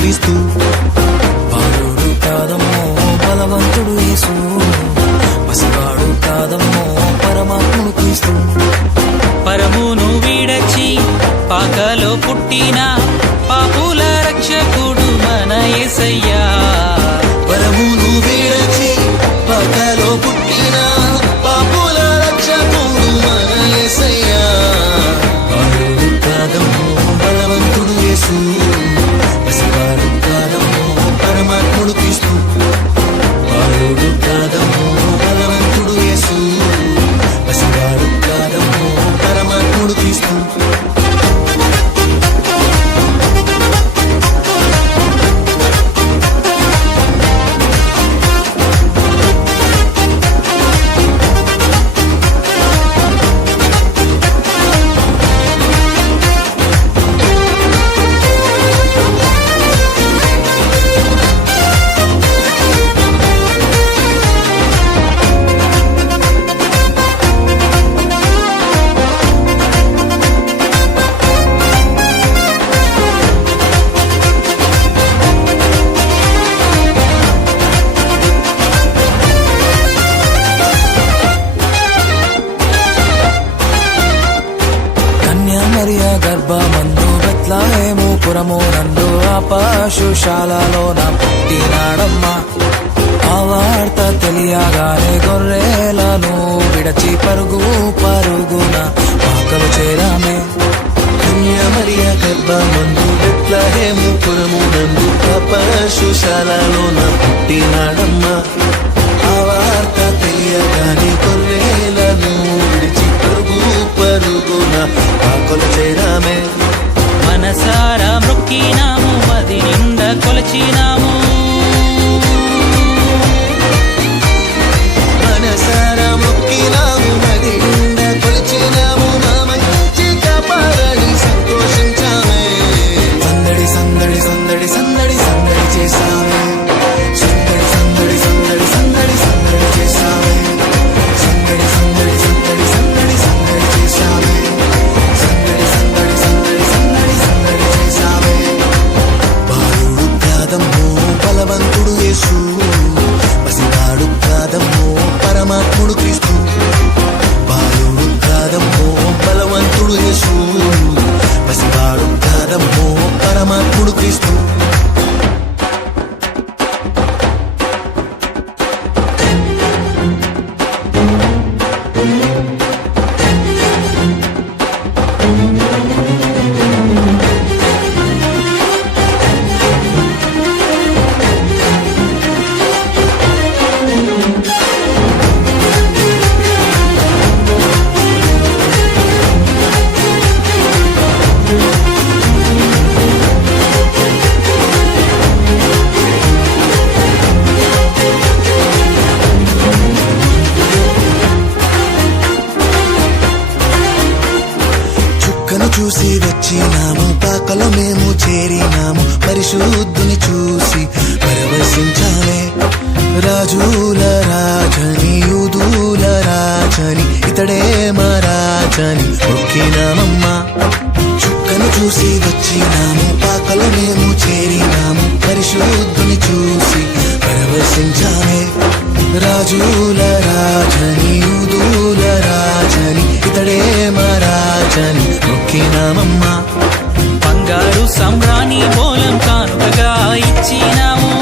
క్రీస్తు. బాలుడు కాదమ్మో బలవంతుడు యేసు, పసివాడు కాదమ్మో పరమాత్ముడు క్రీస్తు. పరమును వీడచి పాకలో పుట్టిన పాపుల రక్షకుడు మన యేసయ్యా. పరమును వీడచి పాకలో పుట్టిన పాపుల రక్షకుడు మన యేసయ్యా. బాలుడు కాదమ్మో బలవంతుడు యేసు, పసివాడు కాదమ్మో పరమాత్ముడు క్రీస్తు. బాలుడు కాదమ్మో బలవంతుడు యేసు, పసివాడు కాదమ్మో పరమాత్ముడు క్రీస్తు. మరియా గర్భమందు బెత్లెహేము పురము నందు ఆపశుశాలలో నా పుట్టినాడమ్మా. ఆ వార్త తెలియగానే గొర్రెలను విడచి పరుగు పరుగున పాకలు చేరామే. మరియా గర్భమందు బెత్లెహేము పురము నందు ఆపశుశాలలో నా పుట్టినాడమ్మా. ఆ వార్త తెలియగానే గొర్రెలను విడిచి పరుగున పాకలు చేరామే. మనసారా మొక్కినాము, మది నిండా కొలచినాము. మనసారా మొక్కినాము, మది నిండా కొలిచినాము. మా మంచి కాపాడని సంతోషించామే. సందడి సందడి సందడి సందడి సందడి చేసామే. సందడి సందడి సందడి సందడి సందడి చేసామే. సందడి సందడి సందడి సందడి సందడి చేసామే. సందడి సందడి సందడి సందడి సందడి చేసామే. బాలుడు కాదమ్మో బలవంతుడు యేసు, పసివాడు కాదమ్మో పరమాత్ముడు క్రీస్తు. బాలుడు కాదమ్మో బలవంతుడు యేసు, పసివాడు కాదమ్మో పరమాత్ముడు క్రీస్తు. చుక్కను చూసి వచ్చినాము, పాకలో మేము చేరినాము. పరిశుద్ధుని చూసి పరవశించాలే. రాజుల రాజని యూదుల రాజని ఇతడే మా రాజని మొక్కినామమ్మా. చుక్కను చూసి వచ్చినాము, పాకలో మేము చేరినాము. పరిశుద్ధుని చూసి పరవశించాలే. రాజుల రాజని యూదుల రాజని ఇతడే మా రాజని మొక్కినామమ్మా. బంగారు సంబ్రాణి బోలం కానుకగా ఇచ్చినాము.